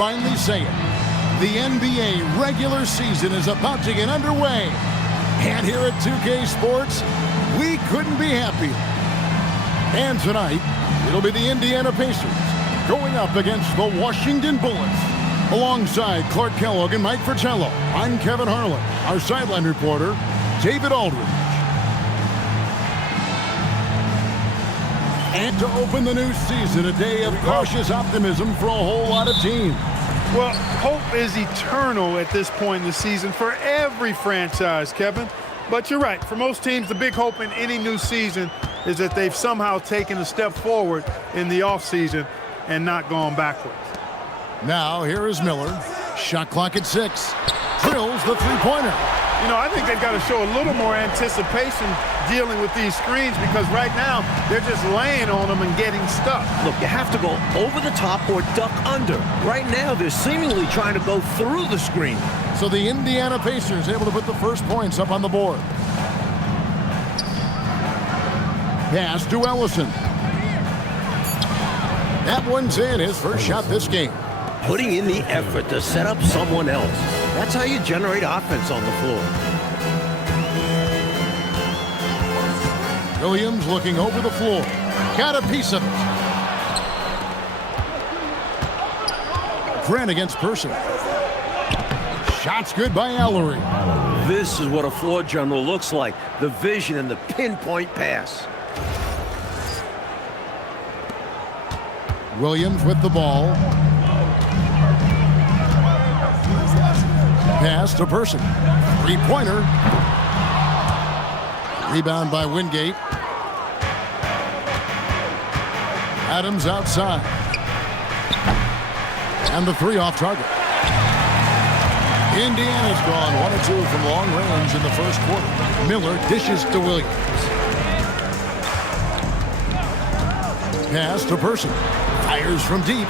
finally say it. The NBA regular season is about to get underway. And here at 2K Sports, we couldn't be happier. And tonight, it'll be the Indiana Pacers going up against the Washington Bullets. Alongside Clark Kellogg and Mike Fratello, I'm Kevin Harlan. Our sideline reporter, David Aldridge. And to open the new season, a day of cautious optimism for a whole lot of teams. Well, hope is eternal at this point in the season for every franchise, Kevin. But you're right. For most teams, the big hope in any new season is that they've somehow taken a step forward in the offseason and not gone backwards. Now, here is Miller. Shot clock at 6. Drills the three-pointer. You know, I think they've got to show a little more anticipation dealing with these screens because right now they're just laying on them and getting stuck. Look, you have to go over the top or duck under. Right now, they're seemingly trying to go through the screen. So the Indiana Pacers able to put the first points up on the board. Pass to Ellison. That one's in, his first shot this game. Putting in the effort to set up someone else. That's how you generate offense on the floor. Williams looking over the floor. Got a piece of it. Grant against Person. Shots good by Ellery. This is what a floor general looks like. The vision and the pinpoint pass. Williams with the ball. Pass to Person. Three-pointer. Rebound by Wingate. Adams outside. And the three off target. Indiana's gone 1 of 2 from long range in the first quarter. Miller dishes to Williams. Pass to Person. Fires from deep.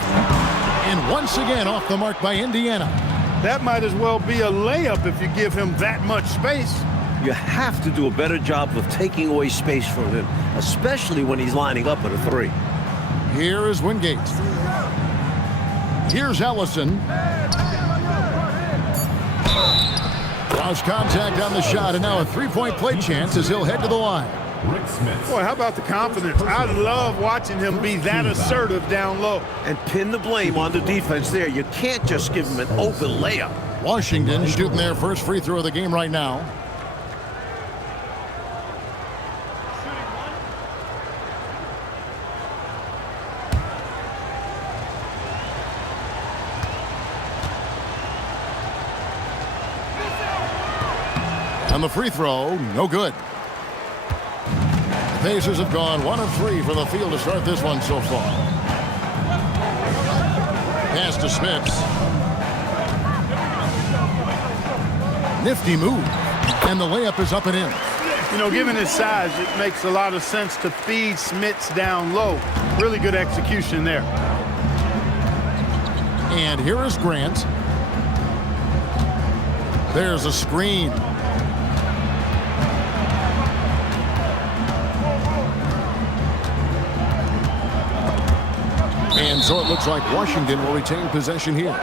And once again off the mark by Indiana. That might as well be a layup if you give him that much space. You have to do a better job of taking away space from him, especially when he's lining up at a three. Here is Wingate. Here's Ellison. Lost contact on the shot, and now a three-point play chance as he'll head to the line. Boy, how about the confidence? I love watching him be that assertive down low. And pin the blame on the defense there. You can't just give him an open layup. Washington shooting their first free throw of the game right now. And the free throw, no good. The Pacers have gone 1 of 3 for the field to start this one so far. Pass to Smits. Nifty move. And the layup is up and in. You know, given his size, it makes a lot of sense to feed Smits down low. Really good execution there. And here is Grant. There's a screen. And so it looks like Washington will retain possession here.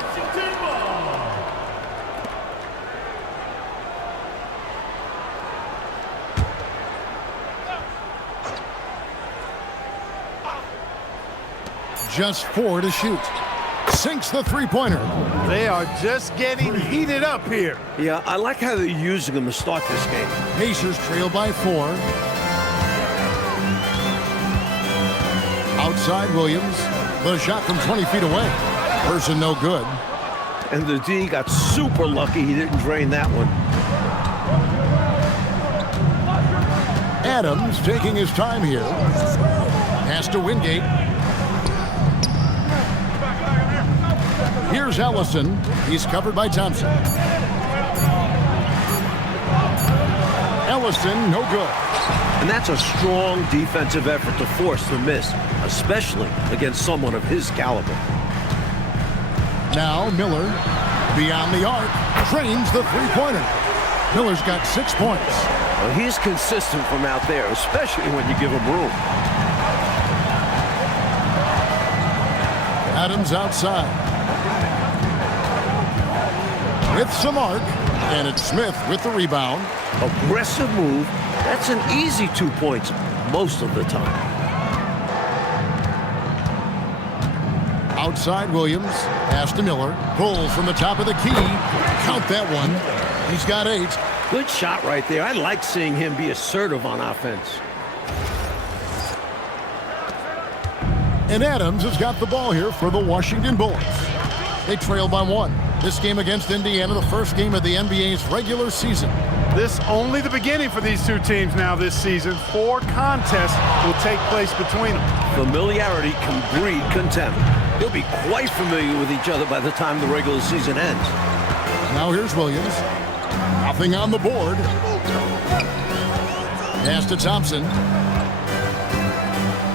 Just 4 to shoot. Sinks the three-pointer. They are just getting heated up here. Yeah, I like how they're using him to start this game. Pacers trail by 4. Outside Williams. The shot from 20 feet away. Person no good. And the D got super lucky he didn't drain that one. Adams taking his time here. Pass to Wingate. Here's Ellison. He's covered by Thompson. Ellison, no good. And that's a strong defensive effort to force the miss, especially against someone of his caliber. Now Miller, beyond the arc, trains the three-pointer. Miller's got 6 points. Well, he's consistent from out there, especially when you give him room. Adams outside. with some arc, and it's Smith with the rebound. Aggressive move. That's an easy 2 points most of the time. Outside Williams, pass to Miller. Pulls from the top of the key. Count that one. He's got 8. Good shot right there. I like seeing him be assertive on offense. And Adams has got the ball here for the Washington Bullets. They trail by 1. This game against Indiana, the first game of the NBA's regular season. This only the beginning for these two teams now this season. 4 contests will take place between them. Familiarity can breed contempt. They'll be quite familiar with each other by the time the regular season ends. Now here's Williams. Nothing on the board. Pass to Thompson.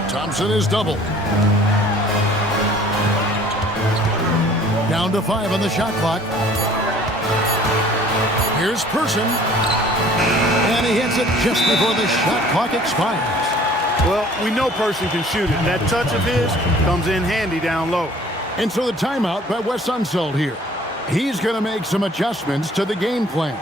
Thompson is double. Down to 5 on the shot clock. Here's Person. And he hits it just before the shot clock expires. Well, we know Person can shoot it. That touch of his comes in handy down low. And so the timeout by Wes Unseld here. He's going to make some adjustments to the game plan.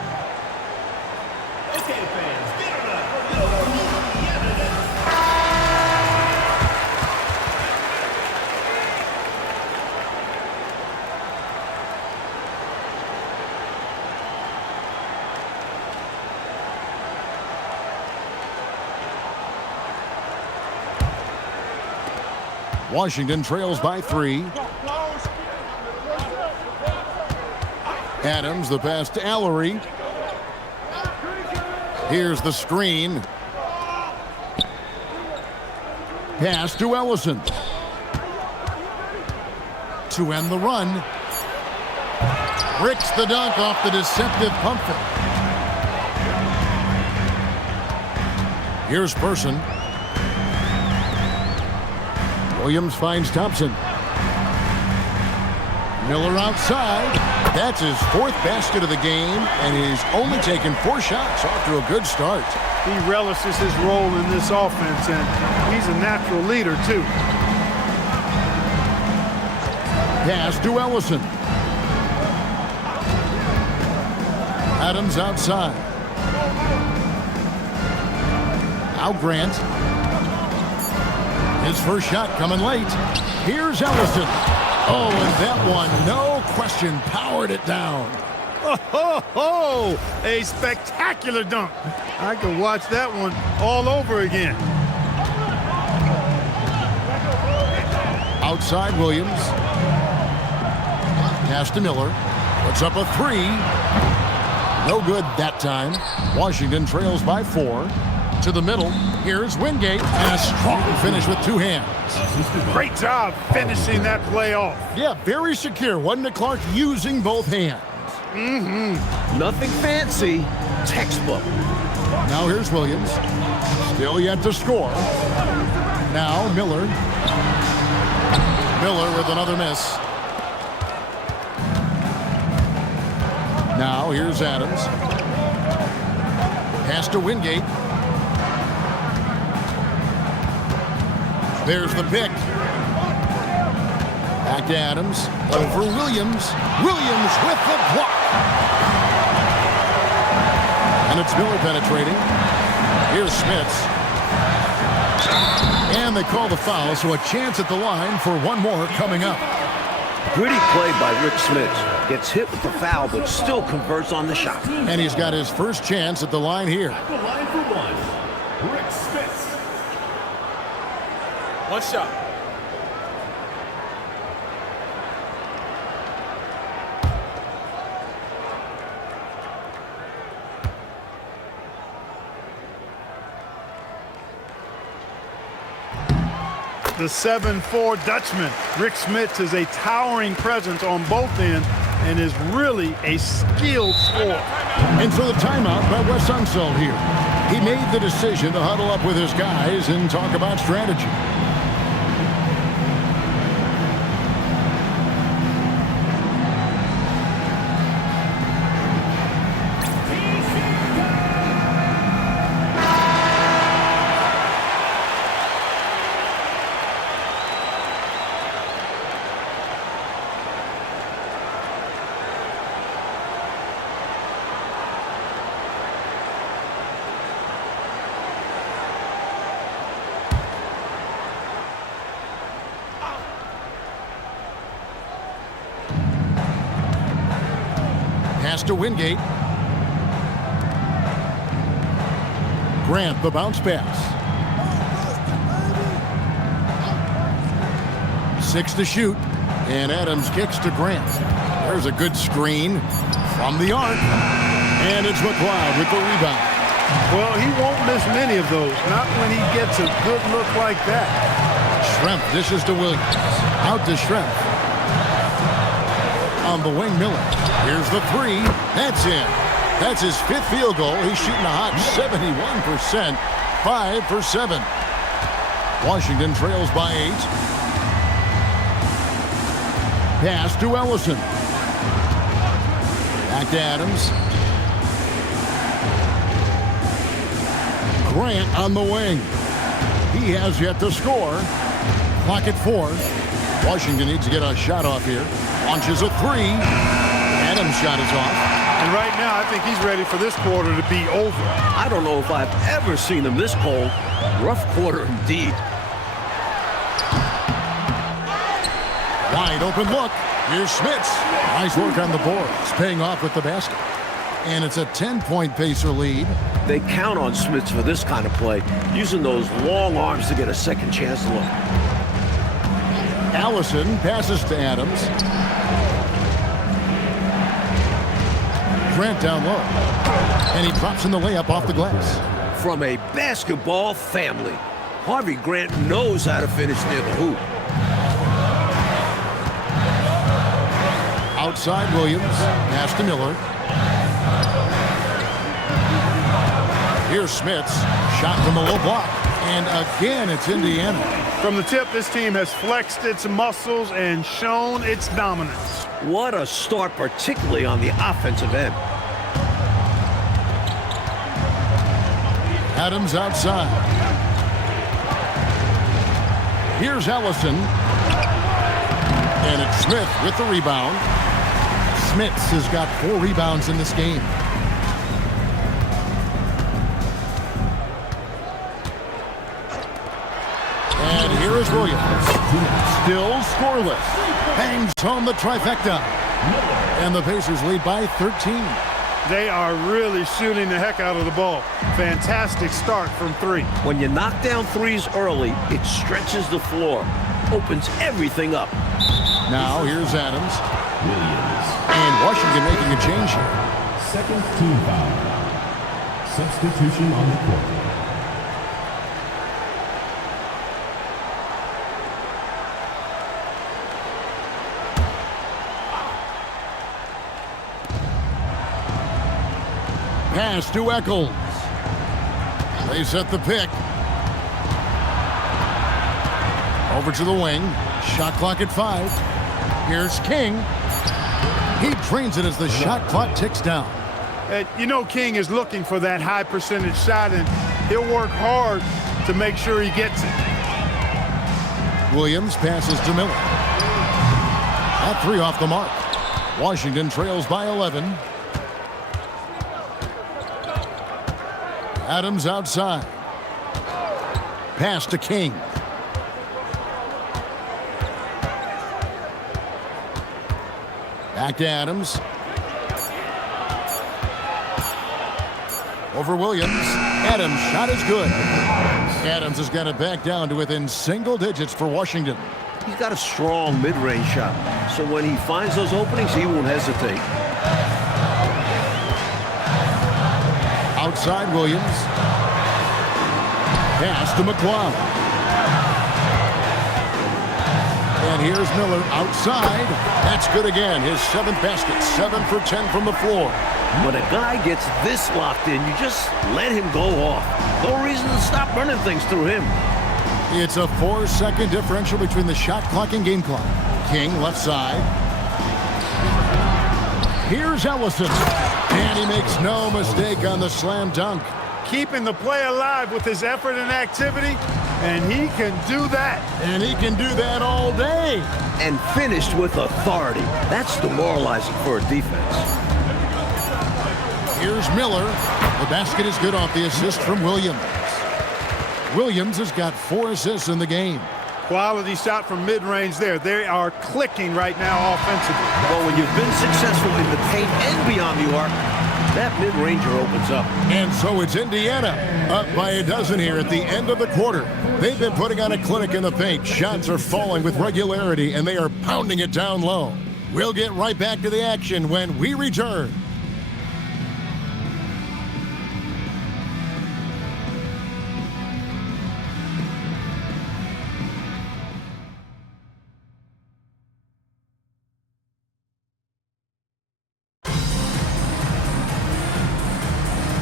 Washington trails by 3. Adams, the pass to Ellery. Here's the screen. Pass to Ellison. To end the run. Ricks the dunk off the deceptive pump fake. Here's Person. Williams finds Thompson. Miller outside. That's his 4th basket of the game, and he's only taken 4 shots. Off to a good start. He relishes his role in this offense, and he's a natural leader, too. Pass to Ellison. Adams outside. Now Grant. His first shot coming late. Here's Ellison. Oh, and that one, no question, powered it down. Oh, a spectacular dunk. I could watch that one all over again. Outside Williams. Pass to Miller. Puts up a 3. No good that time. Washington trails by 4. To the middle. Here's Wingate. And a strong finish with 2 hands. Great job finishing that play off. Yeah, very secure. Wasn't it, Clark, using both hands? Nothing fancy. Textbook. Now here's Williams. Still yet to score. Now Miller. Miller with another miss. Now here's Adams. Pass to Wingate. There's the pick. Back to Adams. Over Williams. Williams with the block. And it's Miller penetrating. Here's Smits. And they call the foul, so a chance at the line for one more coming up. Gritty play by Rick Smits. Gets hit with the foul, but still converts on the shot. And he's got his first chance at the line here. At the line for one, Rick Smits. One shot. The 7'4" Dutchman. Rick Smits is a towering presence on both ends and is really a skilled scorer. And so the timeout by Wes Unseld here. He made the decision to huddle up with his guys and talk about strategy. Pass to Wingate. Grant, the bounce pass. 6 to shoot. And Adams kicks to Grant. There's a good screen from the arc. And it's McLeod with the rebound. Well, he won't miss many of those. Not when he gets a good look like that. Schrempf dishes to Williams. Out to Schrempf. On the wing, Miller. Here's the three. That's in. That's his 5th field goal. He's shooting a hot 71%. 5 for 7. Washington trails by 8. Pass to Ellison. Back to Adams. Grant on the wing. He has yet to score. Clock at 4. Washington needs to get a shot off here. Launches a 3. Adams' shot is off. And right now, I think he's ready for this quarter to be over. I don't know if I've ever seen him this cold. Rough quarter indeed. Wide open look. Here's Schmitz. Nice work on the boards. Paying off with the basket. And it's a 10-point Pacer lead. They count on Smits for this kind of play, using those long arms to get a second chance to look. Allison passes to Adams. Grant down low. And he drops in the layup off the glass. From a basketball family, Harvey Grant knows how to finish near the hoop. Outside Williams. Pass to Miller. Here's Schmitz. Shot from the low block. And again, it's Indiana. From the tip, this team has flexed its muscles and shown its dominance. What a start, particularly on the offensive end. Adams outside. Here's Ellison. And it's Smith with the rebound. Smits has got 4 rebounds in this game. And here is Williams. Still scoreless. Bangs home the trifecta. And the Pacers lead by 13. They are really shooting the heck out of the ball. Fantastic start from 3. When you knock down threes early, it stretches the floor, opens everything up. Now here's Adams. Williams. And Washington making a change here. Second team foul. Substitution on the court. Pass to Eccles. They set the pick. Over to the wing. Shot clock at 5. Here's King. He drains it as the shot clock ticks down. You know King is looking for that high percentage shot, and he'll work hard to make sure he gets it. Williams passes to Miller. That 3 off the mark. Washington trails by 11. Adams outside. Pass to King. Back to Adams. Over Williams. Adams' shot is good. Adams has got it back down to within single digits for Washington. He's got a strong mid-range shot, so when he finds those openings, he won't hesitate. Outside Williams. Pass to McLeod. And here's Miller outside. That's good again. His 7th basket. 7 for 10 from the floor. When a guy gets this locked in, you just let him go off. No reason to stop running things through him. It's a 4-second differential between the shot clock and game clock. King left side. Here's Ellison. And he makes no mistake on the slam dunk. Keeping the play alive with his effort and activity, and he can do that. And he can do that all day. And finished with authority. That's demoralizing for a defense. Here's Miller. The basket is good off the assist from Williams. Williams has got 4 assists in the game. Quality shot from mid-range there. They are clicking right now offensively. Well, when you've been successful in the paint and beyond the arc, that mid-ranger opens up. And so it's Indiana up by a dozen here at the end of the quarter. They've been putting on a clinic in the paint. Shots are falling with regularity, and they are pounding it down low. We'll get right back to the action when we return.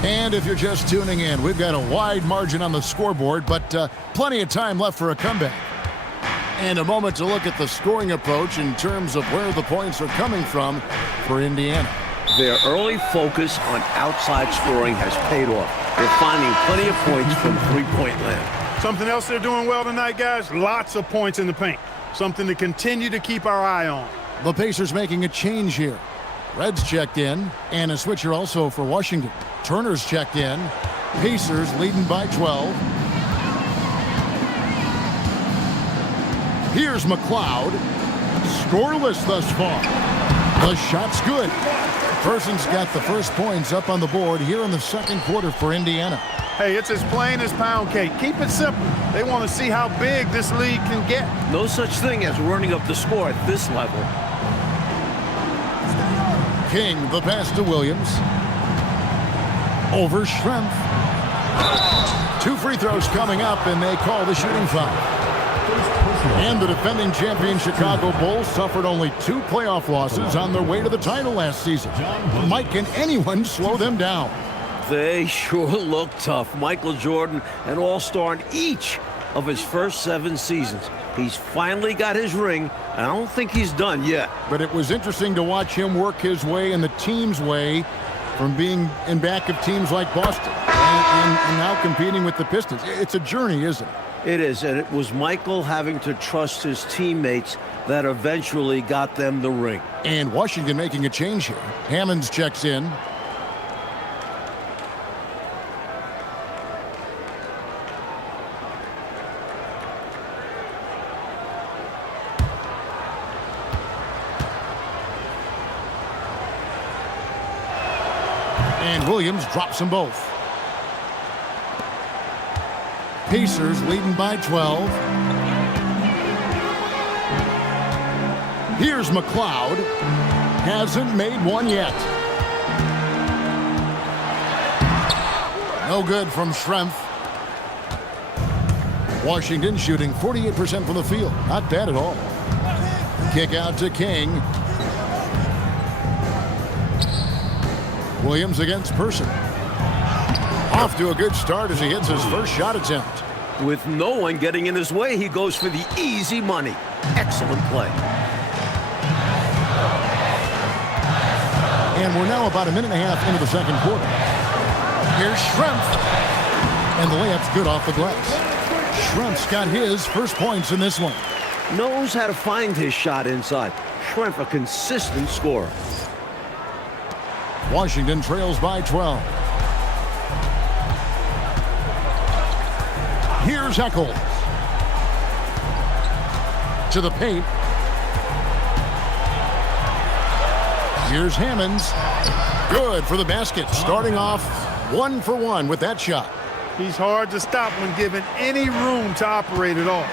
And if you're just tuning in, we've got a wide margin on the scoreboard, but plenty of time left for a comeback. And a moment to look at the scoring approach in terms of where the points are coming from for Indiana. Their early focus on outside scoring has paid off. They're finding plenty of points from three-point land. Something else they're doing well tonight, guys, lots of points in the paint. Something to continue to keep our eye on. The Pacers making a change here. Reds checked in, and a switcher also for Washington. Turner's checked in. Pacers leading by 12. Here's McLeod. Scoreless thus far. The shot's good. Person's got the first points up on the board here in the second quarter for Indiana. Hey, it's as plain as pound cake. Keep it simple. They want to see how big this lead can get. No such thing as running up the score at this level. King, the pass to Williams. Over Schrempf. 2 free throws coming up, and they call the shooting foul. And the defending champion Chicago Bulls suffered only 2 playoff losses on their way to the title last season. Mike, can anyone slow them down? They sure look tough. Michael Jordan, an all-star in each of his first 7 seasons. He's finally got his ring, and I don't think he's done yet. But it was interesting to watch him work his way and the team's way from being in back of teams like Boston and now competing with the Pistons. It's a journey, isn't it? It is, and it was Michael having to trust his teammates that eventually got them the ring. And Washington making a change here. Hammonds checks in. And Williams drops them both. Pacers leading by 12. Here's McLeod. Hasn't made one yet. No good from Schrempf. Washington shooting 48% from the field. Not bad at all. Kick out to King. Williams against Person. Off to a good start as he hits his first shot attempt. With no one getting in his way, he goes for the easy money. Excellent play. And we're now about a minute and a half into the second quarter. Here's Schrempf. And the layup's good off the glass. Schrempf's got his first points in this one. Knows how to find his shot inside. Schrempf, a consistent scorer. Washington trails by 12. Here's Eccles. To the paint. Here's Hammonds. Good for the basket. Starting off 1 for 1 with that shot. He's hard to stop when given any room to operate at all.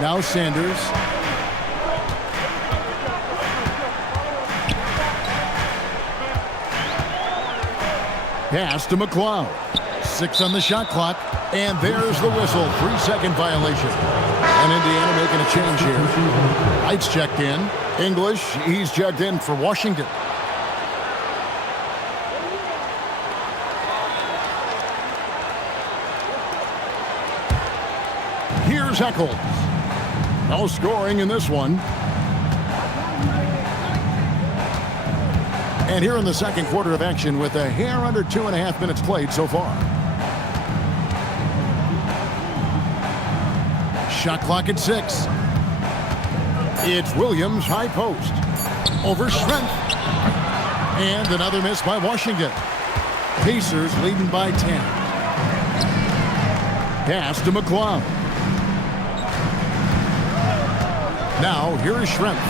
Now Sanders. Pass to McLeod. 6 on the shot clock. And there's the whistle. 3-second violation. And Indiana making a change here. Lights checked in. English, he's checked in for Washington. Here's Eccles. No scoring in this one. And here in the second quarter of action with a hair under 2.5 minutes played so far. Shot clock at 6. It's Williams, high post. Over Schrempf. And another miss by Washington. Pacers leading by 10. Pass to McClung. Now, here is Schrempf.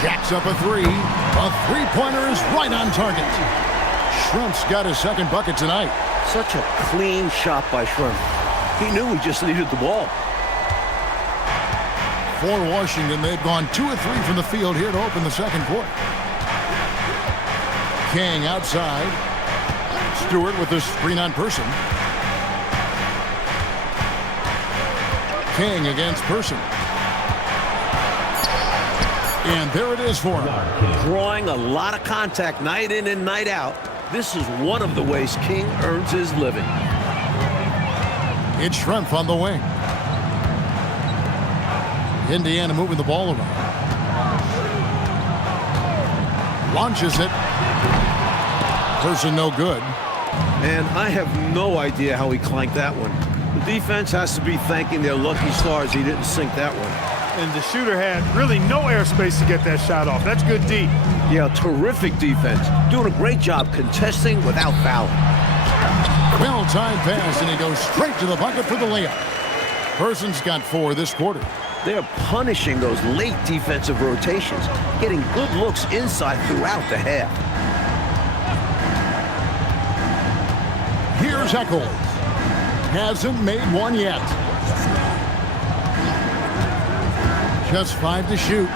Jacks up a three. A three-pointer is right on target. Schrempf's got his second bucket tonight. Such a clean shot by Schrempf. He knew he just needed the ball. For Washington, they've gone 2 of 3 from the field here to open the second quarter. King outside. Stewart with the screen on Person. King against Person. And there it is for him. Drawing a lot of contact night in and night out. This is one of the ways King earns his living. It's Schrempf on the wing. Indiana moving the ball around. Launches it. Person no good. And I have no idea how he clanked that one. The defense has to be thanking their lucky stars he didn't sink that one. And the shooter had really no airspace to get that shot off. That's good D. Yeah, terrific defense. Doing a great job contesting without fouling. Well-timed pass, and he goes straight to the bucket for the layup. Person's got 4 this quarter. They're punishing those late defensive rotations, getting good looks inside throughout the half. Here's Eccles. Hasn't made one yet. Just 5 to shoot.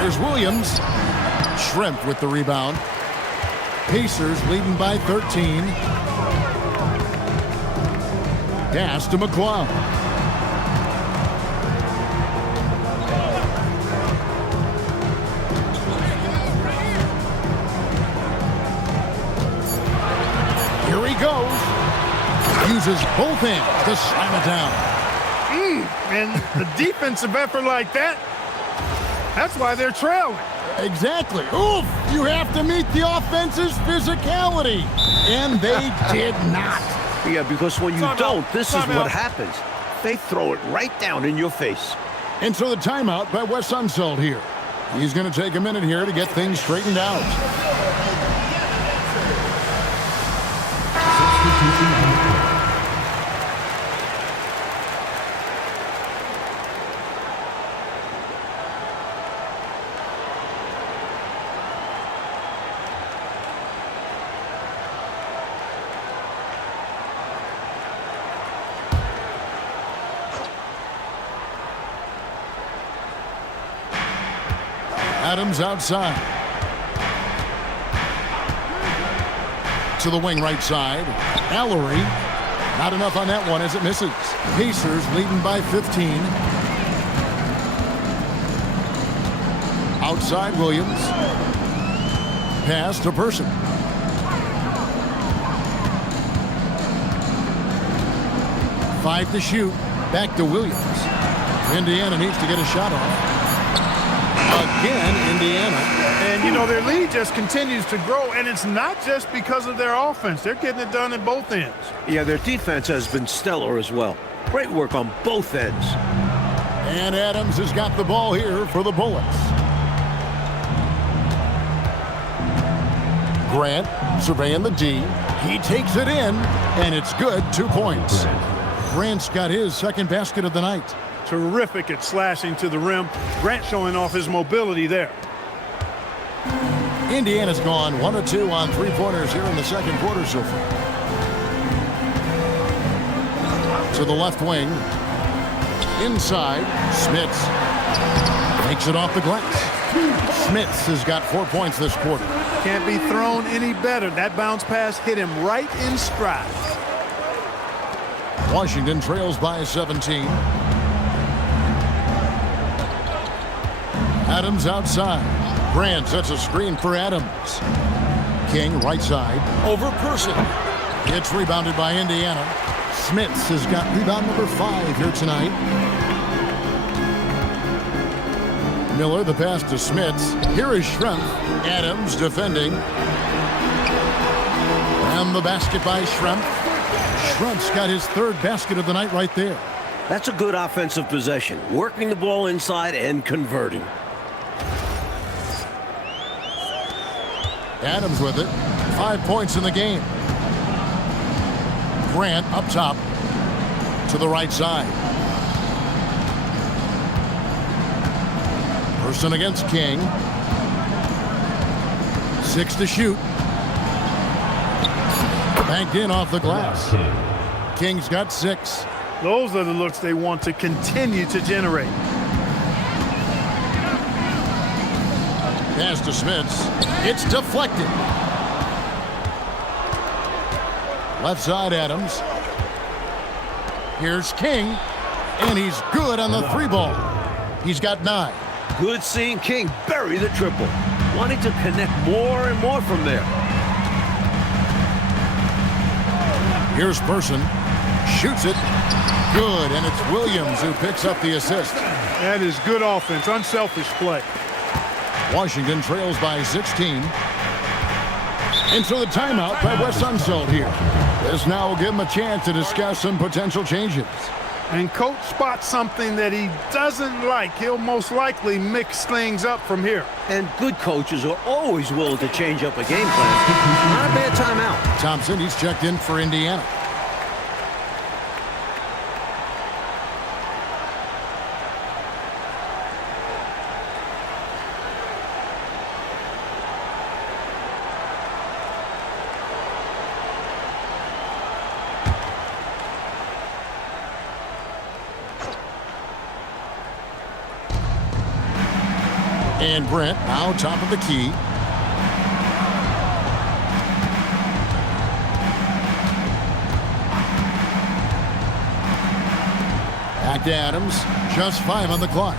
Here's Williams. Schrempf with the rebound. Pacers leading by 13. Pass to McClung. Here he goes. Uses both hands to slam it down. And the defensive effort like that, that's why they're trailing. Exactly. Oof! You have to meet the offense's physicality. And they did not. Yeah, because when you Time don't, out. this is Time what out. happens. They throw it right down in your face. And so the timeout by Wes Unseld here. He's going to take a minute here to get things straightened out. Substitution on the court. Adams outside. To the wing right side. Allery. Not enough on that one as it misses. Pacers leading by 15. Outside Williams. Pass to Person. Five to shoot. Back to Williams. Indiana needs to get a shot off. Again, Indiana. And, you know, their lead just continues to grow, and it's not just because of their offense. They're getting it done at both ends. Yeah, their defense has been stellar as well. Great work on both ends. And Adams has got the ball here for the Bullets. Grant surveying the D. He takes it in, and it's good. 2 points. Grant's got his second basket of the night. Terrific at slashing to the rim. Grant showing off his mobility there. Indiana's gone 1 of 2 on three-pointers here in the second quarter so far. To the left wing. Inside. Smits makes it off the glass. Smits has got 4 points this quarter. Can't be thrown any better. That bounce pass hit him right in stride. Washington trails by 17. Adams outside. Grant sets a screen for Adams. King right side. Over Person. It's rebounded by Indiana. Smits has got rebound number 5 here tonight. Miller the pass to Smits. Here is Schrempf. Adams defending. And the basket by Schrempf. Schrempf's got his third basket of the night right there. That's a good offensive possession. Working the ball inside and converting. Adams with it. 5 points in the game. Grant up top. To the right side. Person against King. 6 to shoot. Banked in off the glass. King's got 6. Those are the looks they want to continue to generate. Pass to Smits. It's deflected. Left side, Adams. Here's King, and he's good on the 3-ball. He's got 9. Good seeing King bury the triple. Wanting to connect more and more from there. Here's Person. Shoots it. Good, and it's Williams who picks up the assist. That is good offense, unselfish play. Washington trails by 16. And so the timeout by Wes Unseld here. This now will give him a chance to discuss some potential changes. And coach spots something that he doesn't like. He'll most likely mix things up from here. And good coaches are always willing to change up a game plan. Not a bad timeout. Thompson, he's checked in for Indiana. And Brent now top of the key. Back to Adams. Just 5 on the clock.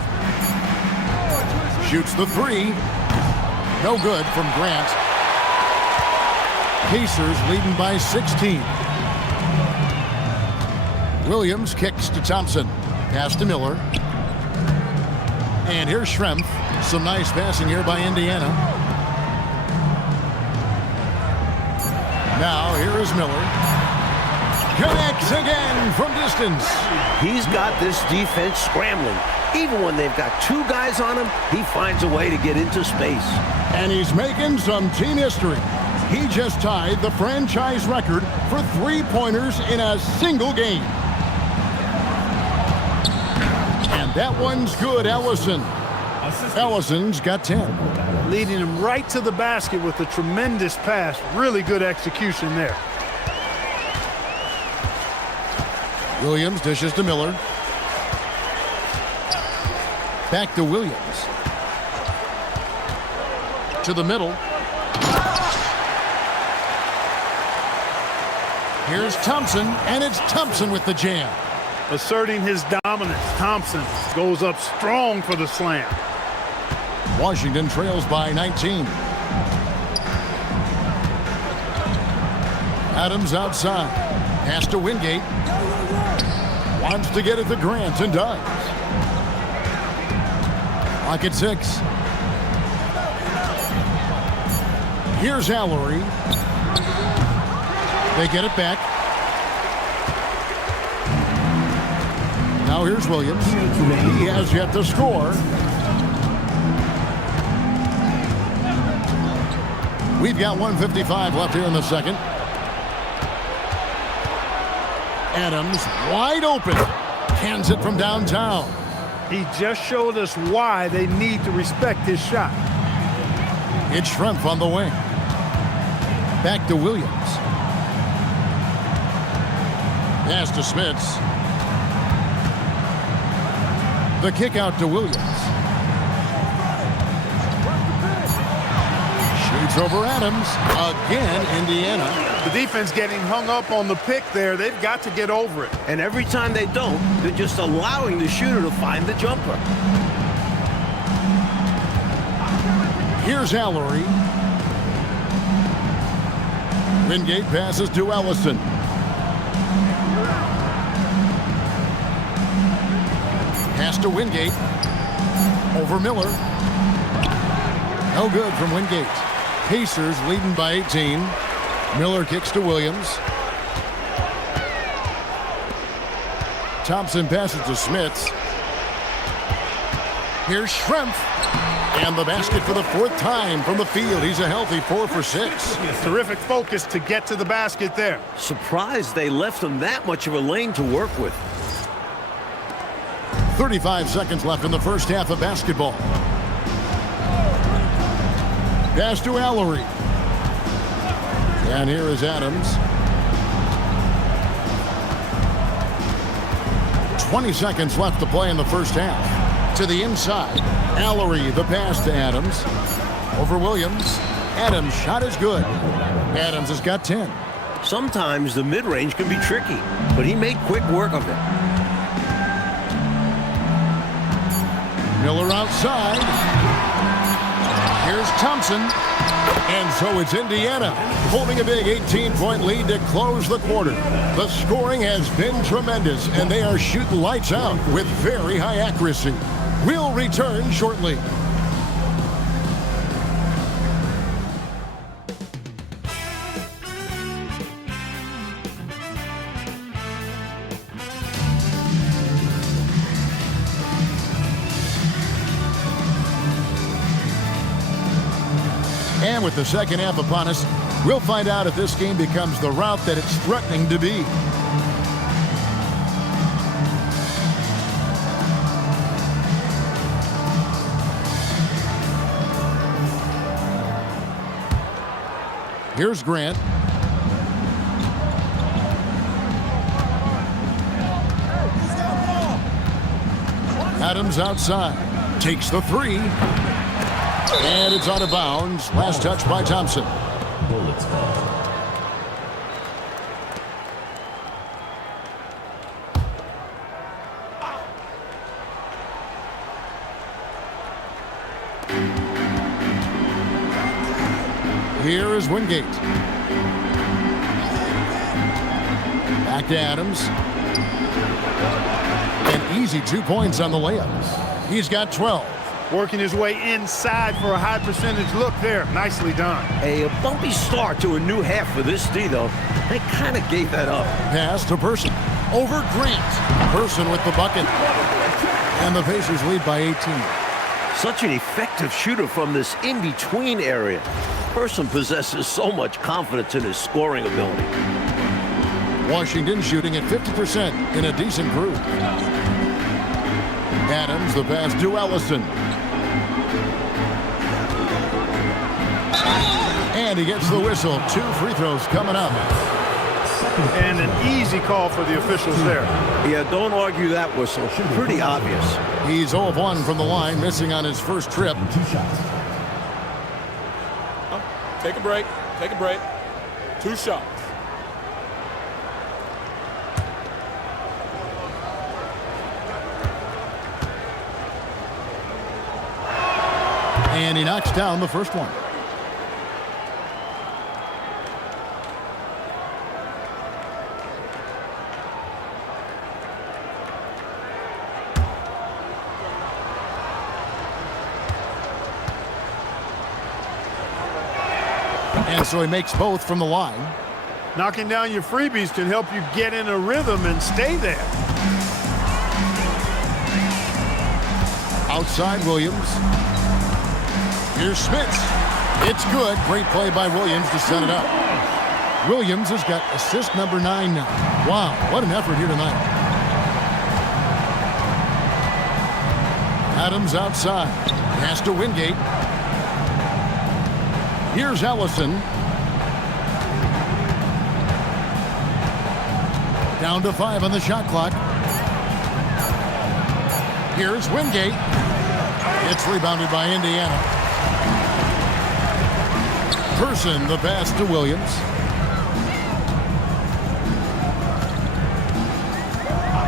Shoots the 3. No good from Grant. Pacers leading by 16. Williams kicks to Thompson. Pass to Miller. And here's Schrempf. Some nice passing here by Indiana. Now here is Miller. Connects again from distance. He's got this defense scrambling. Even when they've got 2 guys on him, he finds a way to get into space. And he's making some team history. He just tied the franchise record for 3-pointers in a single game. And that one's good, Ellison. Ellison's got 10. Leading him right to the basket with a tremendous pass. Really good execution there. Williams dishes to Miller. Back to Williams. To the middle. Here's Thompson, and it's Thompson with the jam. Asserting his dominance, Thompson goes up strong for the slam. Washington trails by 19. Adams outside. Pass to Wingate. Wants to get it to Grant and does. Clock at 6. Here's Allery. They get it back. Now here's Williams. He has yet to score. We've got 1:55 left here in the second. Adams wide open. Hands it from downtown. He just showed us why they need to respect his shot. It's Schrempf on the wing. Back to Williams. Pass to Smits. The kick out to Williams. Shoots over Adams. Again, Indiana. The defense getting hung up on the pick there. They've got to get over it. And every time they don't, they're just allowing the shooter to find the jumper. Here's Allery. Wingate passes to Ellison. Pass to Wingate. Over Miller. No good from Wingate. Pacers leading by 18. Miller kicks to Williams. Thompson passes to Smits. Here's Schrempf. And the basket for the 4th time from the field. He's a healthy 4 for 6. Terrific focus to get to the basket there. Surprised they left him that much of a lane to work with. 35 seconds left in the first half of basketball. Pass to Allery. And here is Adams. 20 seconds left to play in the first half. To the inside. Allery, the pass to Adams. Over Williams. Adams' shot is good. Adams has got 10. Sometimes the mid-range can be tricky, but he made quick work of it. Miller outside. Here's Thompson. And so it's Indiana holding a big 18-point lead to close the quarter. The scoring has been tremendous, and they are shooting lights out with very high accuracy. We'll return shortly. And with the second half upon us, we'll find out if this game becomes the rout that it's threatening to be. Here's Grant. Adams outside. Takes the three. And it's out of bounds. Last touch by Thompson. Bullets ball. Here is Wingate. Back to Adams. An easy 2 points on the layup. He's got 12. Working his way inside for a high percentage look there. Nicely done. A bumpy start to a new half for this D, though. They kind of gave that up. Pass to Person. Over Grant. Person with the bucket. And the Pacers lead by 18. Such an effective shooter from this in-between area. Person possesses so much confidence in his scoring ability. Washington shooting at 50% in a decent group. Adams, the pass to Ellison. And he gets the whistle. 2 free throws coming up. And an easy call for the officials there. Yeah, don't argue that whistle. Pretty obvious. He's 0 of 1 from the line, missing on his first trip. 2 shots. Take a break. Take a break. 2 shots. And he knocks down the first one. And so he makes both from the line. Knocking down your freebies can help you get in a rhythm and stay there. Outside Williams. Here's Smits. It's good. Great play by Williams to set it up. Williams has got assist number 9 now. Wow, what an effort here tonight. Adams outside. Pass to Wingate. Here's Ellison. Down to 5 on the shot clock. Here's Wingate. It's rebounded by Indiana. Person, the pass to Williams.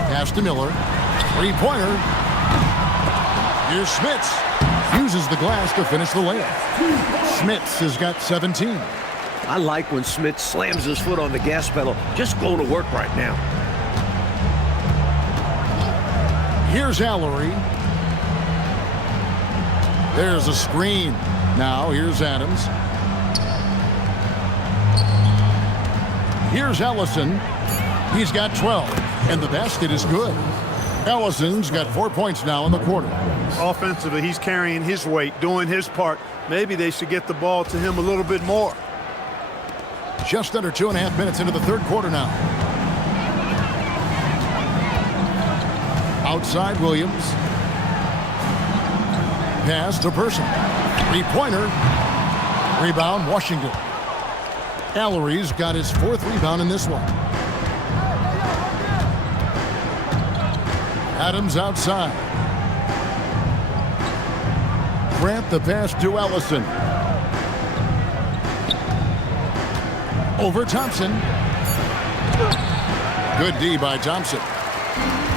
Pass to Miller. 3-pointer. Here's Smits. Uses the glass to finish the layup. Smits has got 17. I like when Smith slams his foot on the gas pedal. Just go to work right now. Here's Allery. There's a screen. Now here's Adams. Here's Ellison. He's got 12. And the basket is good. Ellison's got 4 points now in the quarter. Offensively, he's carrying his weight, doing his part. Maybe they should get the ball to him a little bit more. Just under 2.5 minutes into the third quarter now. Outside Williams. Pass to Person. Three-pointer. Rebound, Washington. Allery's got his 4th rebound in this one. Adams outside. Grant the pass to Ellison. Over Thompson. Good D by Thompson.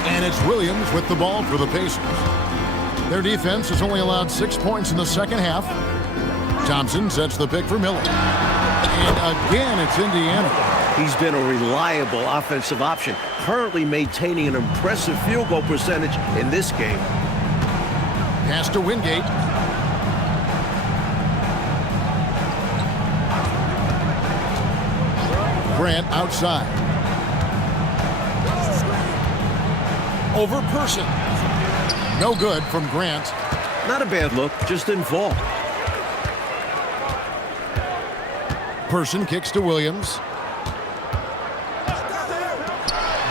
And it's Williams with the ball for the Pacers. Their defense has only allowed 6 points in the second half. Thompson sets the pick for Miller. And again, it's Indiana. He's been a reliable offensive option, currently maintaining an impressive field goal percentage in this game. Pass to Wingate. Grant outside. Over Person. No good from Grant. Not a bad look, just didn't fall. Person kicks to Williams.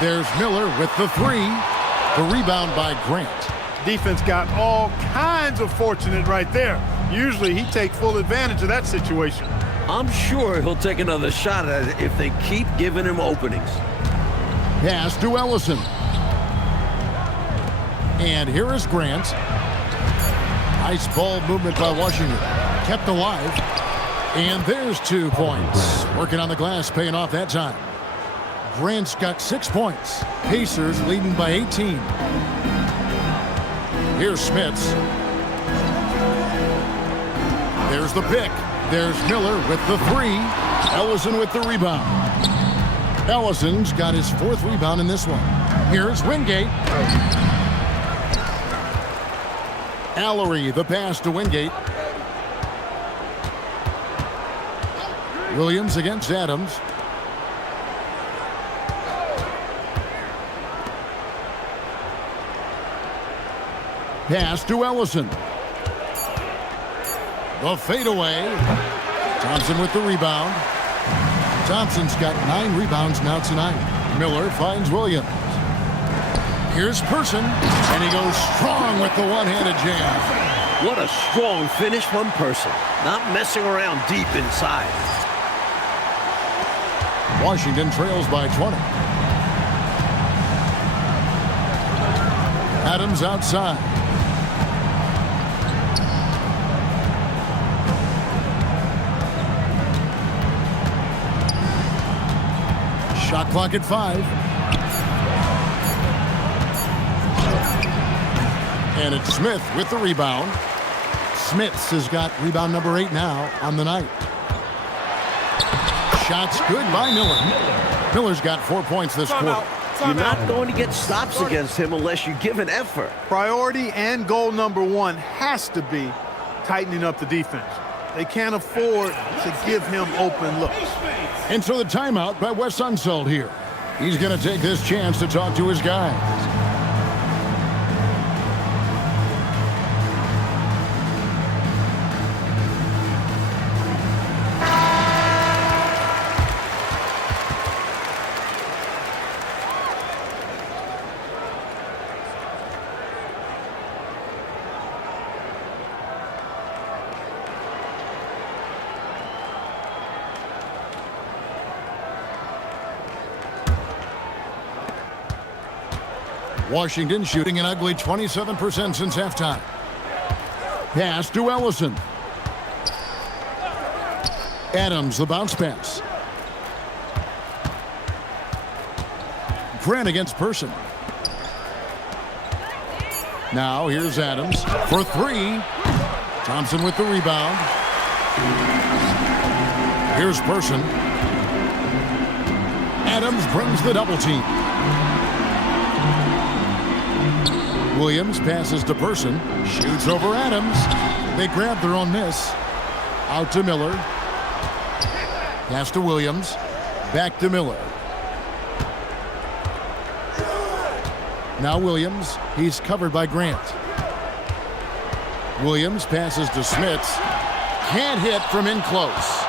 There's Miller with the 3. The rebound by Grant. Defense got all kinds of fortunate right there. Usually he takes full advantage of that situation. I'm sure he'll take another shot at it if they keep giving him openings. Pass to Ellison. And here is Grant. Nice ball movement by Washington. Kept alive. And there's 2 points. Working on the glass, paying off that time. Grant's got 6 points. Pacers leading by 18. Here's Smits. There's the pick. There's Miller with the 3. Ellison with the rebound. Ellison's got his 4th rebound in this one. Here's Wingate. Allery, the pass to Wingate. Williams against Adams. Pass to Ellison. The fadeaway. Thompson with the rebound. Thompson's got 9 rebounds now tonight. Miller finds Williams. Here's Person, and he goes strong with the one-handed jam. What a strong finish from Person. Not messing around deep inside. Washington trails by 20. Adams outside. Shot clock at 5. And it's Smith with the rebound. Smits has got rebound number 8 now on the night. Shots good by Miller. Miller's got 4 points this quarter. You're not going to get stops against him unless you give an effort. Priority and goal number 1 has to be tightening up the defense. They can't afford to give him open looks. And so the timeout by Wes Unseld here. He's going to take this chance to talk to his guys. Washington shooting an ugly 27% since halftime. Pass to Ellison. Adams, the bounce pass. Grant against Person. Now here's Adams for 3. Thompson with the rebound. Here's Person. Adams brings the double team. Williams passes to Person. Shoots over Adams. They grab their own miss. Out to Miller. Pass to Williams. Back to Miller. Now Williams. He's covered by Grant. Williams passes to Smits. Can't hit from in close.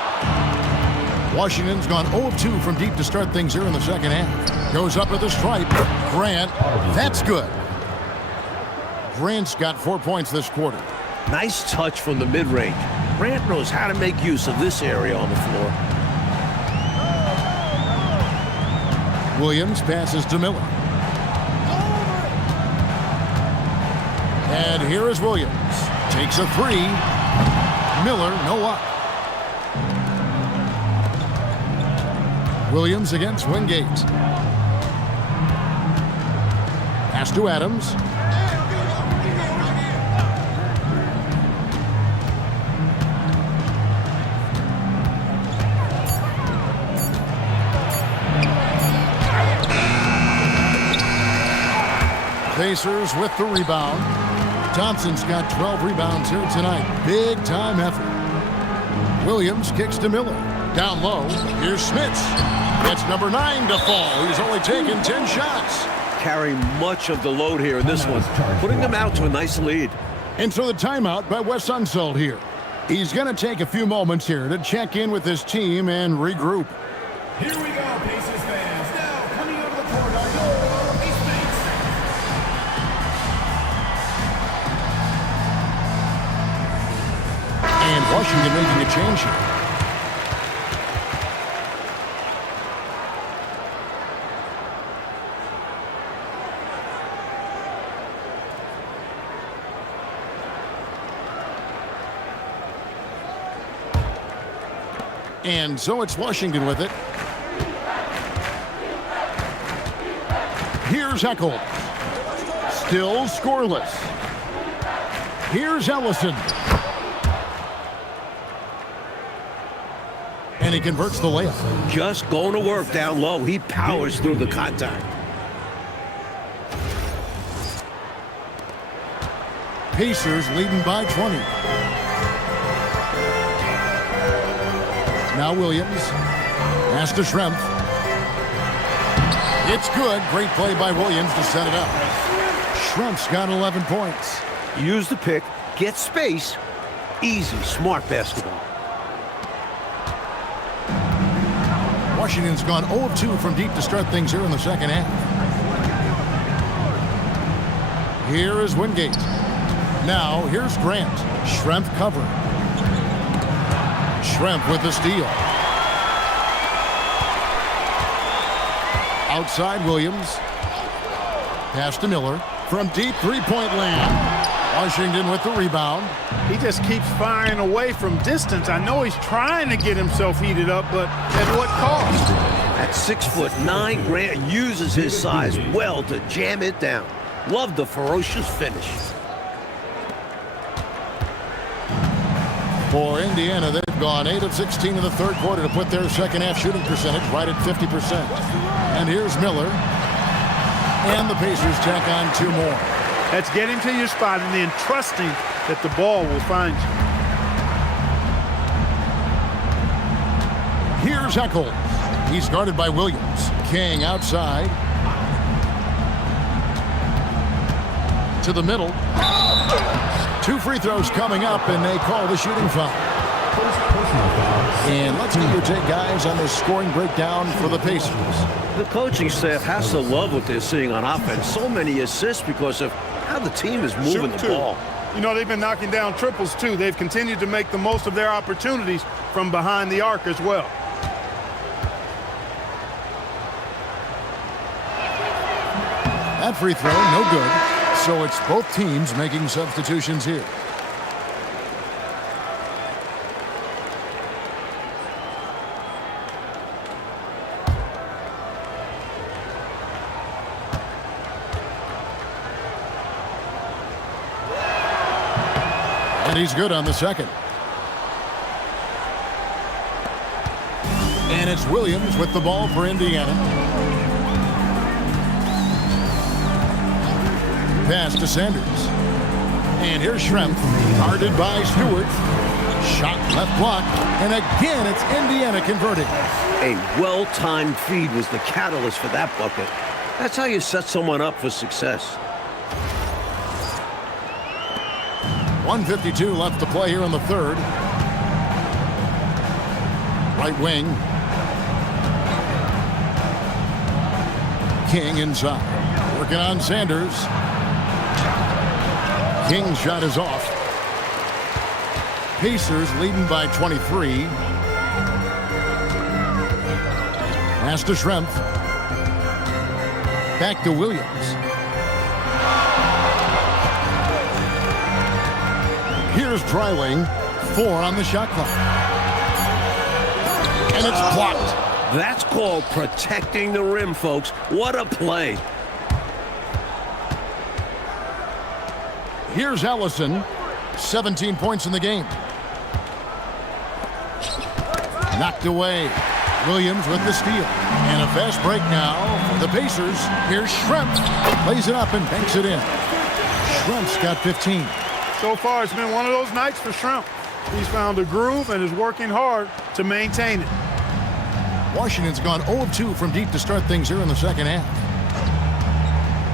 Washington's gone 0 of 2 from deep to start things here in the second half. Goes up with a stripe. Grant. That's good. Grant's got 4 points this quarter. Nice touch from the mid-range. Grant knows how to make use of this area on the floor. Williams passes to Miller. And here is Williams. Takes a three. Miller, no luck. Williams against Wingate. Pass to Adams. Pacers with the rebound. Thompson's got 12 rebounds here tonight. Big time effort. Williams kicks to Miller. Down low. Here's Smits. Gets number 9 to fall. He's only taken 10 shots. Carrying much of the load here in this one, putting them out to a nice lead. And so the timeout by Wes Unseld here. He's going to take a few moments here to check in with his team and regroup. Here we go, Pacers fans. Now, coming over the court are your Ace Mates. And Washington making a change here. And so it's Washington with it. Here's Eckel. Still scoreless. Here's Ellison. And he converts the layup. Just going to work down low. He powers through the contact. Pacers leading by 20. Now Williams. Pass to Schrempf. It's good. Great play by Williams to set it up. Schrempf's got 11 points. Use the pick. Get space. Easy, smart basketball. Washington's gone 0 of 2 from deep to start things here in the second half. Here is Wingate. Now here's Grant. Schrempf covered. Schrempf with the steal. Outside Williams. Pass to Miller. From deep three-point land. Washington with the rebound. He just keeps firing away from distance. I know he's trying to get himself heated up, but at what cost? At 6'9", Grant uses his size well to jam it down. Love the ferocious finish. For Indiana, they've gone 8 of 16 in the third quarter to put their second half shooting percentage right at 50%. And here's Miller. And the Pacers tack on 2 more. That's getting to your spot and then trusting that the ball will find you. Here's Eckel. He's guarded by Williams. King outside. To the middle. 2 free throws coming up, and they call the shooting foul. And let's get your take, guys, on this scoring breakdown for the Pacers. The coaching staff has to love what they're seeing on offense. So many assists because of how the team is moving the ball. You know, they've been knocking down triples, too. They've continued to make the most of their opportunities from behind the arc as well. That free throw, no good. So it's both teams making substitutions here. And he's good on the second. And it's Williams with the ball for Indiana. Pass to Sanders. And here's Schrempf, guarded by Stewart. Shot left block. And again, it's Indiana converting. A well-timed feed was the catalyst for that bucket. That's how you set someone up for success. 1:52 left to play here in the third. Right wing. King inside. Working on Sanders. King's shot is off. Pacers leading by 23. Pass to Schrempf. Back to Williams. Here's Dreiling. 4 on the shot clock. And it's blocked. That's called protecting the rim, folks. What a play. Here's Ellison. 17 points in the game. Knocked away. Williams with the steal. And a fast break now for the Pacers. Here's Schrempf. Lays it up and banks it in. Schrempf's got 15. So far, it's been one of those nights for Schrempf. He's found a groove and is working hard to maintain it. Washington's gone 0 of 2 from deep to start things here in the second half.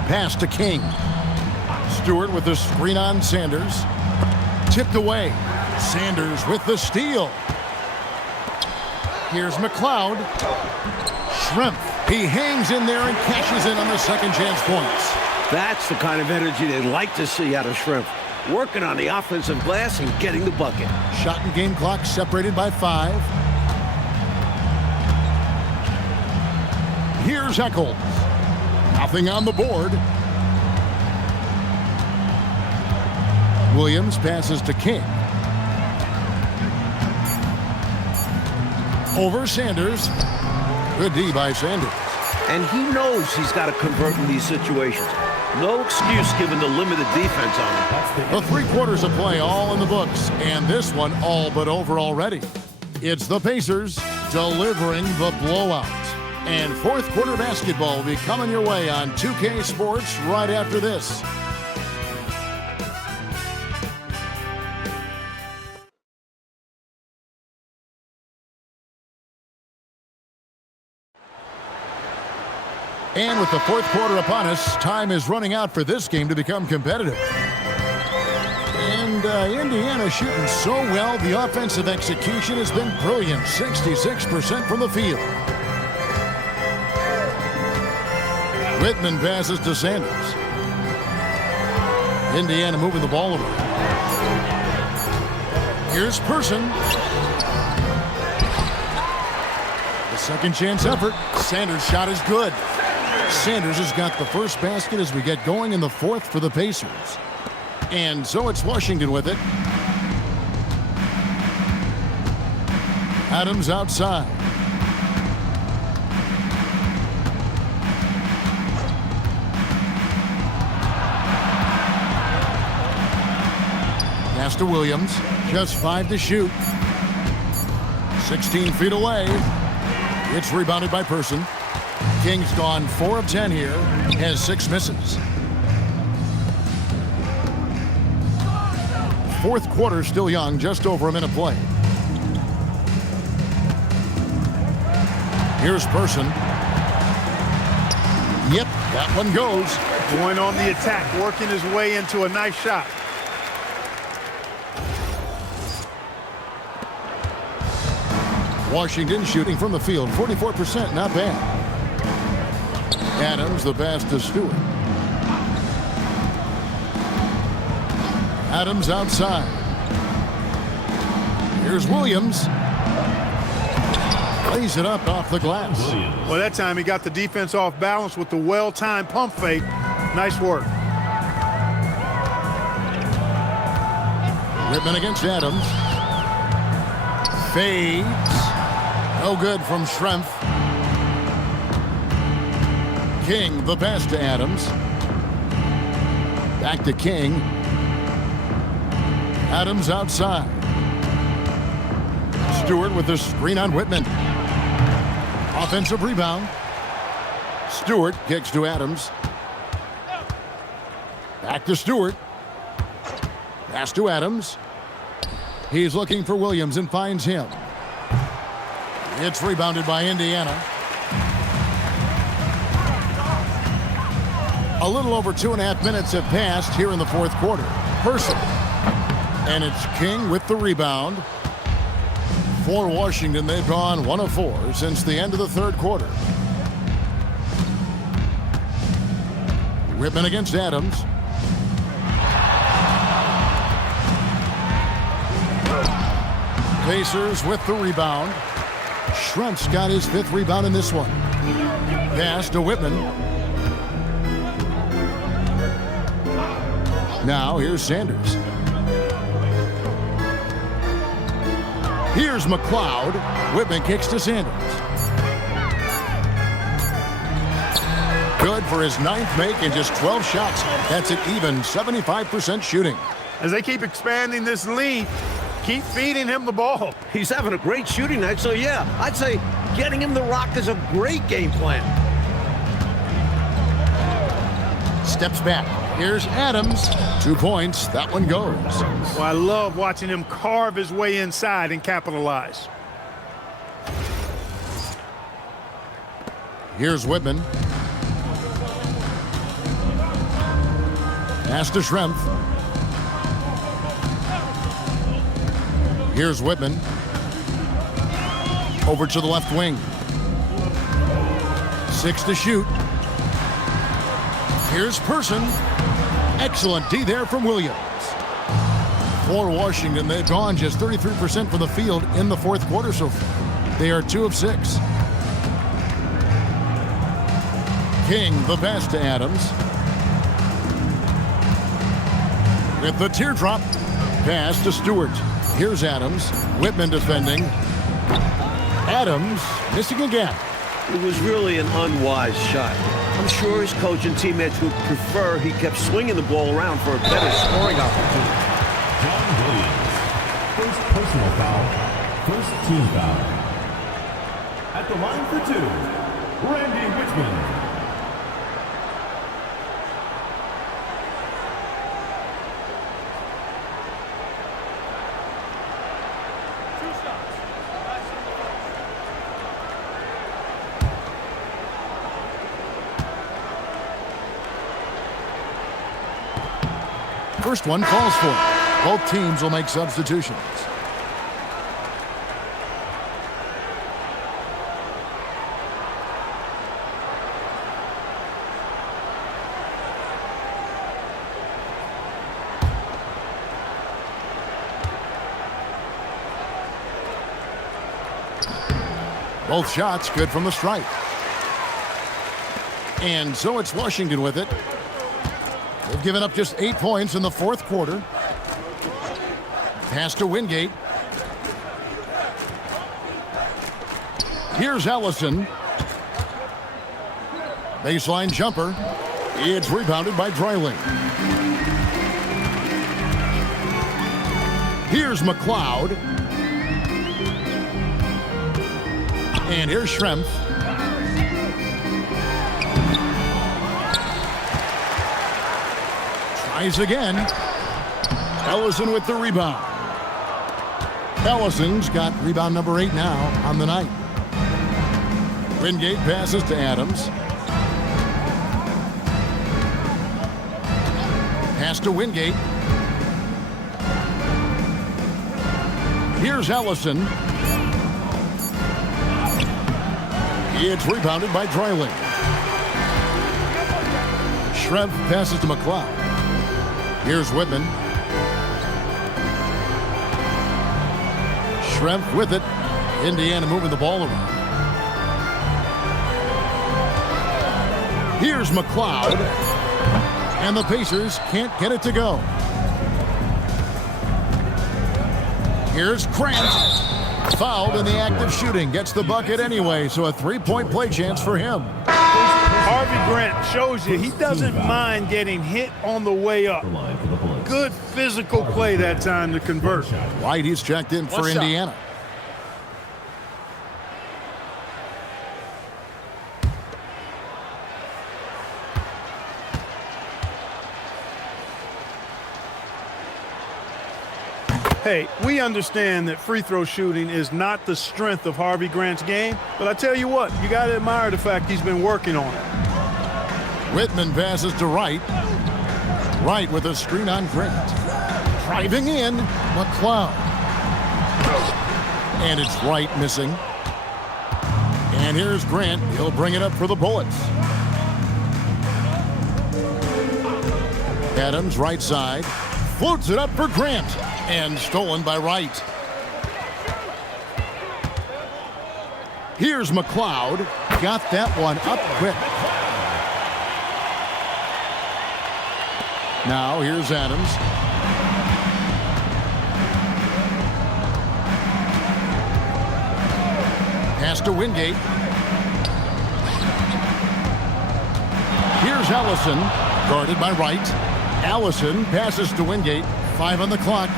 Pass to King. Stewart with the screen on Sanders. Tipped away. Sanders with the steal. Here's McLeod. Schrempf. He hangs in there and cashes in on the second chance points. That's the kind of energy they'd like to see out of Schrempf. Working on the offensive glass and getting the bucket. Shot and game clock separated by 5. Here's Eccles. Nothing on the board. Williams passes to King. Over Sanders. Good D by Sanders. And he knows he's got to convert in these situations. No excuse given the limited defense on him. The 3 quarters of play all in the books, and this one all but over already. It's the Pacers delivering the blowout. And fourth quarter basketball will be coming your way on 2K Sports right after this. And with the fourth quarter upon us, time is running out for this game to become competitive. And Indiana shooting so well, the offensive execution has been brilliant. 66% from the field. Whitman passes to Sanders. Indiana moving the ball over. Here's Person. The second chance effort. Sanders' shot is good. Sanders has got the first basket as we get going in the fourth for the Pacers. And so it's Washington with it. Adams outside. Pass to Williams. Just 5 to shoot. 16 feet away. It's rebounded by Person. King's gone 4 of 10 here, has 6 misses. Fourth quarter still young, just over a minute play. Here's Person. Yep, that one goes. Going on the attack, working his way into a nice shot. Washington shooting from the field, 44%, not bad. Adams, the pass to Stewart. Adams outside. Here's Williams. Lays it up off the glass. Well, that time he got the defense off balance with the well-timed pump fake. Nice work. Whitman against Adams. Fades. No good from Schrempf. King, the pass to Adams. Back to King. Adams outside. Stewart with the screen on Whitman. Offensive rebound. Stewart kicks to Adams. Back to Stewart. Pass to Adams. He's looking for Williams and finds him. It's rebounded by Indiana. A little over 2.5 minutes have passed here in the fourth quarter. Person. And it's King with the rebound. For Washington, they've gone 1 of 4 since the end of the third quarter. Whitman against Adams. Pacers with the rebound. Schrempf's got his 5th rebound in this one. Pass to Whitman. Now here's Sanders. Here's McLeod. Whitman kicks to Sanders. Good for his 9th make in just 12 shots. That's an even 75% shooting. As they keep expanding this lead, keep feeding him the ball. He's having a great shooting night, so yeah, I'd say getting him the rock is a great game plan. Steps back. Here's Adams. 2 points. That one goes. Well, I love watching him carve his way inside and capitalize. Here's Whitman. Pass to Schrempf. Here's Whitman. Over to the left wing. 6 to shoot. Here's Person. Excellent D there from Williams. For Washington, they've gone just 33% from the field in the 4th quarter so far. They are 2 of 6. King, the pass to Adams. With the teardrop, pass to Stewart. Here's Adams. Whitman defending. Adams missing again. It was really an unwise shot. I'm sure his coach and teammates would prefer he kept swinging the ball around for a better scoring opportunity. John Williams. First personal foul. First team foul. At the line for 2, Randy Whitman. First one falls for. Both teams will make substitutions. Both shots good from the stripe. And so it's Washington with it. They've given up just 8 points in the 4th quarter. Pass to Wingate. Here's Ellison. Baseline jumper. It's rebounded by Dreiling. Here's McLeod. And here's Schrempf. Tries again. Ellison with the rebound. Ellison's got rebound number 8 now on the night. Wingate passes to Adams. Pass to Wingate. Here's Ellison. It's rebounded by Dreiling. Schrempf passes to McLeod. Here's Whitman. Schrempf with it. Indiana moving the ball around. Here's McLeod. And the Pacers can't get it to go. Here's Grant. Fouled in the act of shooting. Gets the bucket anyway, so a 3-point play chance for him. Harvey Grant shows you he doesn't mind getting hit on the way up. Good physical play that time to convert. White, he's checked in for Indiana. Hey, we understand that free throw shooting is not the strength of Harvey Grant's game, but I tell you what, you got to admire the fact he's been working on it. Whitman passes to Wright. Wright with a screen on Grant. Driving in, McLeod. And it's Wright missing. And here's Grant. He'll bring it up for the Bullets. Adams, right side. Floats it up for Grant. And stolen by Wright. Here's McLeod. Got that one up quick. Now here's Adams. Pass to Wingate. Here's Allison, guarded by Wright. Allison passes to Wingate. 5 on the clock.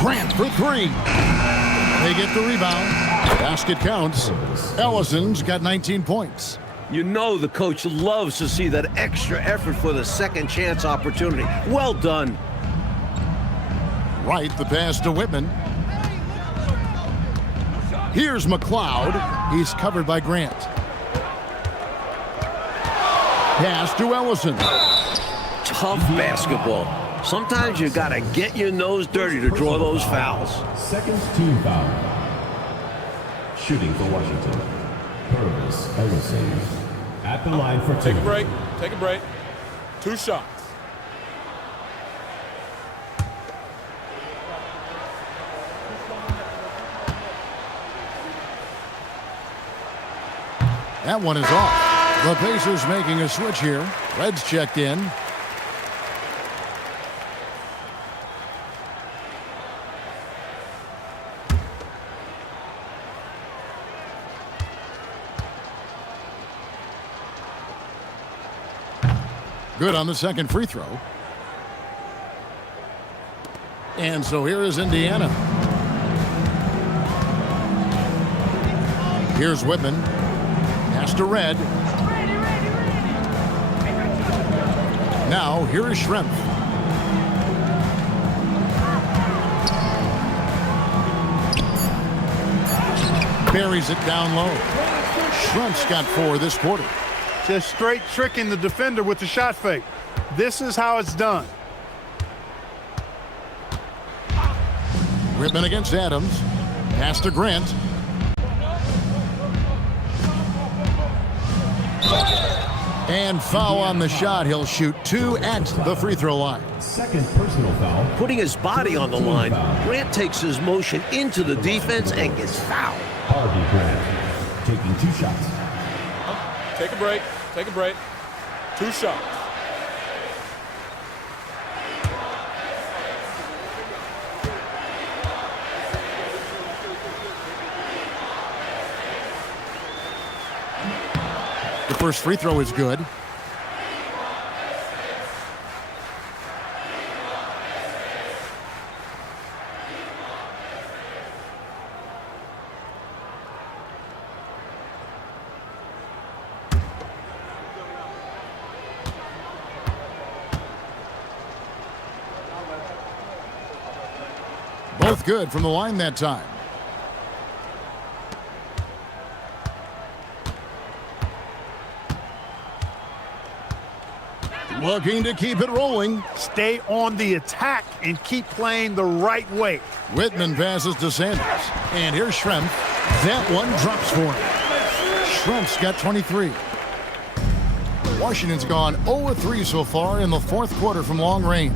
Grant for 3. They get the rebound. Basket counts. Allison's got 19 points. You know the coach loves to see that extra effort for the second chance opportunity. Well done. Wright, the pass to Whitman. Here's McLeod. He's covered by Grant. Pass to Ellison. Tough basketball. Sometimes you gotta get your nose dirty to draw those fouls. Second team foul. Shooting for Washington. Purvis Ellison. At the line for 2. Take a break. Take a break. 2 shots. That one is off. The Pacers making a switch here. Reds checked in. Good on the second free throw. And so here is Indiana. Here's Whitman. Pass to Red. Now, here is Schrempf. Buries it down low. Schrempf's got 4 this quarter. Just straight tricking the defender with the shot fake. This is how it's done. Whitman against Adams. Pass to Grant. And foul on the shot. He'll shoot 2 at the free throw line. Second personal foul. Putting his body on the line, Grant takes his motion into the defense and gets fouled. Harvey Grant taking 2 shots. Take a break. Take a break. 2 shots. The first free throw is good. Both good from the line that time. Looking to keep it rolling. Stay on the attack and keep playing the right way. Whitman passes to Sanders. And here's Schrempf. That one drops for him. Schrempf's got 23. Washington's gone 0-3 so far in the 4th quarter from long range.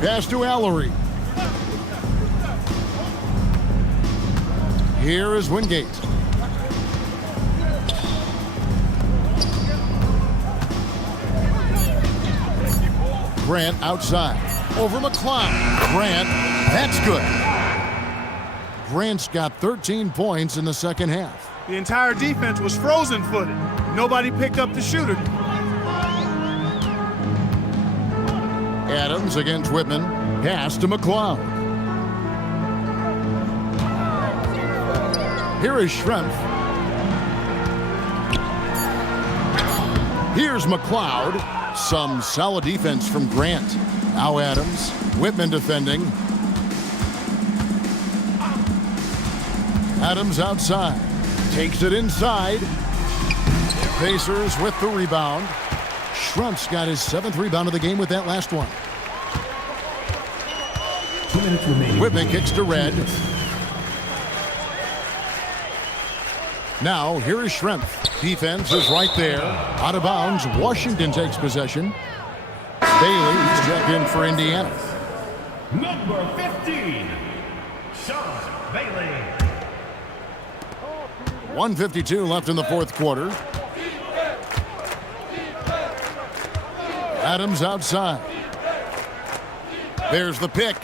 Pass to Allery. Here is Wingate. Grant outside. Over McLeod. Grant. That's good. Grant's got 13 points in the second half. The entire defense was frozen-footed. Nobody picked up the shooter. Adams against Whitman. Pass to McLeod. Here is Schrempf. Here's McLeod. Some solid defense from Grant. Now Adams. Whitman defending. Adams outside. Takes it inside. Pacers with the rebound. Schrempf's got his 7th rebound of the game with that last one. 2 minutes remaining. Whitman kicks to Red. Now, here is Schrempf. Defense is right there. Out of bounds. Washington takes possession. Bailey checked in for Indiana. Number 15. Sean Bailey. 1:52 left in the fourth quarter. Adams outside. There's the pick.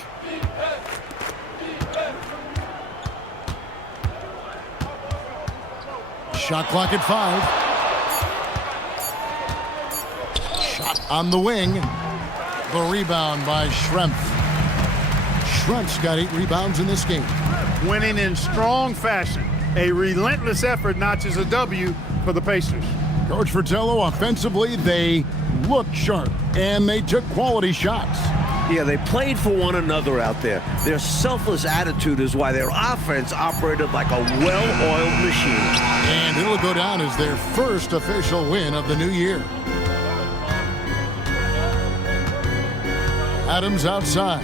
Shot clock at 5. Shot on the wing. The rebound by Schrempf. Schrempf's got 8 rebounds in this game. Winning in strong fashion. A relentless effort notches a W for the Pacers. Coach Fratello, offensively, they looked sharp, and they took quality shots. Yeah, they played for one another out there. Their selfless attitude is why their offense operated like a well-oiled machine. And it'll go down as their first official win of the new year. Adams outside.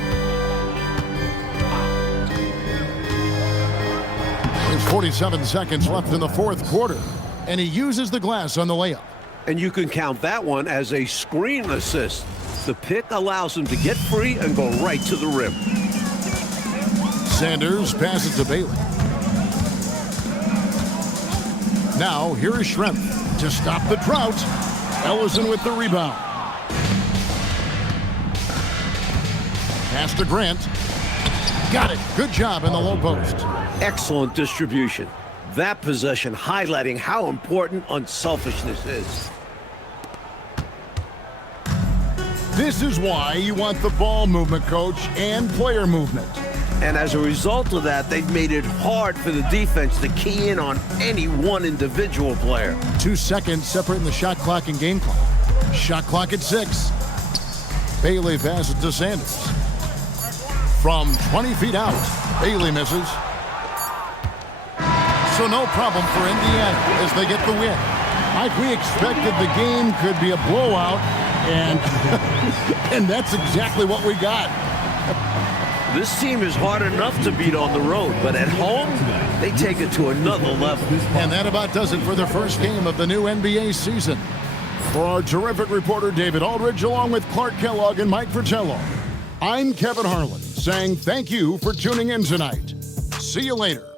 There's 47 seconds left in the fourth quarter, and he uses the glass on the layup. And you can count that one as a screen assist. The pick allows him to get free and go right to the rim. Sanders passes to Bailey. Now, here is Schrempf to stop the drought. Ellison with the rebound. Pass to Grant. Got it. Good job in the low post. Excellent distribution. That possession highlighting how important unselfishness is. This is why you want the ball movement, coach, and player movement. And as a result of that, they've made it hard for the defense to key in on any one individual player. 2 seconds separating the shot clock and game clock. Shot clock at 6. Bailey passes to Sanders. From 20 feet out, Bailey misses. So no problem for Indiana as they get the win. Like we expected, the game could be a blowout, and, and that's exactly what we got. This team is hard enough to beat on the road, but at home, they take it to another level. And that about does it for the first game of the new NBA season. For our terrific reporter, David Aldridge, along with Clark Kellogg and Mike Fratello, I'm Kevin Harlan, saying thank you for tuning in tonight. See you later.